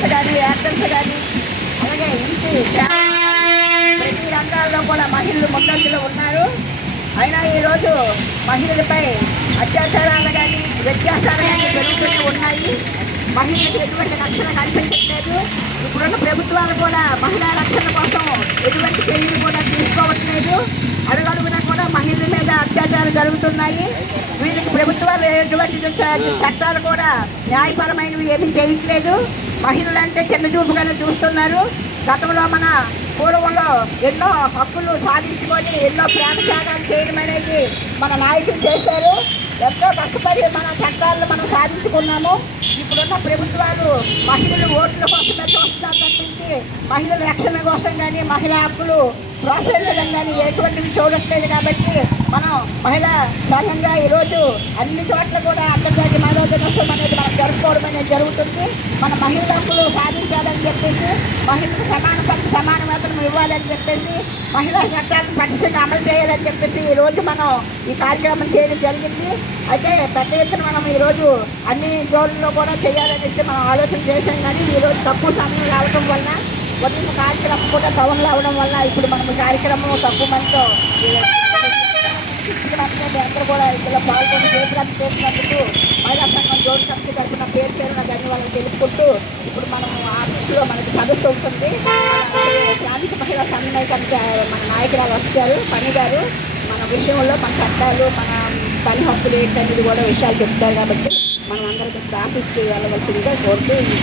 Doctors కానీ, actors కానీ, అలాగే ప్రతి రంగాల్లో కూడా మహిళలు ముందంజలో ఉన్నారు. అయినా ఈరోజు మహిళలపై అత్యాచారాలు కానీ, వ్యత్యాసాలు కానీ జరుగుతూనే ఉన్నాయి. మహిళలకు ఎటువంటి రక్షణ కల్పించట్లేదు. ఇప్పుడున్న ప్రభుత్వాలు కూడా మహిళా రక్షణ కోసం ఎటువంటి చర్యలు కూడా తీసుకోవట్లేదు. అడుగడుగునా కూడా మహిళల మీద అత్యాచారాలు జరుగుతున్నాయి. వీళ్ళకి ప్రభుత్వాలు ఎటువంటి చట్టాలు కూడా న్యాయపరమైనవి ఏమీ చేయట్లేదు. మహిళలు అంటే చిన్న చూపుగానే చూస్తున్నారు. గతంలో మన పూర్వంలో ఎన్నో హక్కులు సాధించుకొని ఎన్నో ప్రేమ త్యాగాలు చేయడం అనేది మన నాయకులు చేశారు. ఎంతో కష్టపడి మన చట్టాలను మనం సాధించుకున్నాము. ఇప్పుడున్న ప్రభుత్వాలు మహిళలు ఓట్ల కోసమే చూస్తున్నారు తప్పించి మహిళల రక్షణ కోసం కానీ, మహిళా హక్కులు ప్రోత్సహించడం కానీ ఎటువంటివి చూడట్లేదు. కాబట్టి మనం మహిళా సంఘంగా ఈరోజు అన్ని చోట్ల కూడా అంతర్జాతీయ మహిళా దినోత్సవం అనేది మనం జరుపుకోవడం అనేది జరుగుతుంది. మన మహిళా హక్కులు సాధించాలని చెప్పేసి, మహిళలకు సమాన వేతనం ఇవ్వాలని చెప్పేసి, మహిళా చట్టాలను పటిష్టంగా అమలు చేయాలని చెప్పేసి ఈరోజు మనం ఈ కార్యక్రమం చేయడం జరిగింది. అయితే పెద్ద ఎత్తున మనం ఈరోజు అన్ని జోన్లలో కూడా చేయాలనేసి మనం ఆలోచన చేసాం. కానీ ఈరోజు తక్కువ సమయం రావడం వల్ల, మొదటి కార్యక్రమం కూడా టౌన్లో అవడం వల్ల ఇప్పుడు మనం కార్యక్రమం తక్కువ మందితో అందరూ కూడా ఇందులో పాల్గొని జయప్రాప్తి చేసినందుకు మహిళా సంఘం జోన్ కమిటీ తరఫున పేరున ధన్యవాదాలు తెలుపుకుంటూ ఇప్పుడు మనం ఆఫీసులో మనకి సదస్సు ఉంటుంది. ప్రాంతీయ మహిళా సమన్వయ మన నాయకురాలు వస్తారు పని గారు. మన విషయంలో మన చట్టాలు, మన పని హక్కులు ఏంటనేది కూడా విషయాలు చెప్తారు. కాబట్టి మనం అందరికీ ఆఫీస్కి వెళ్ళవలసిందిగా కోరుతూ ఈ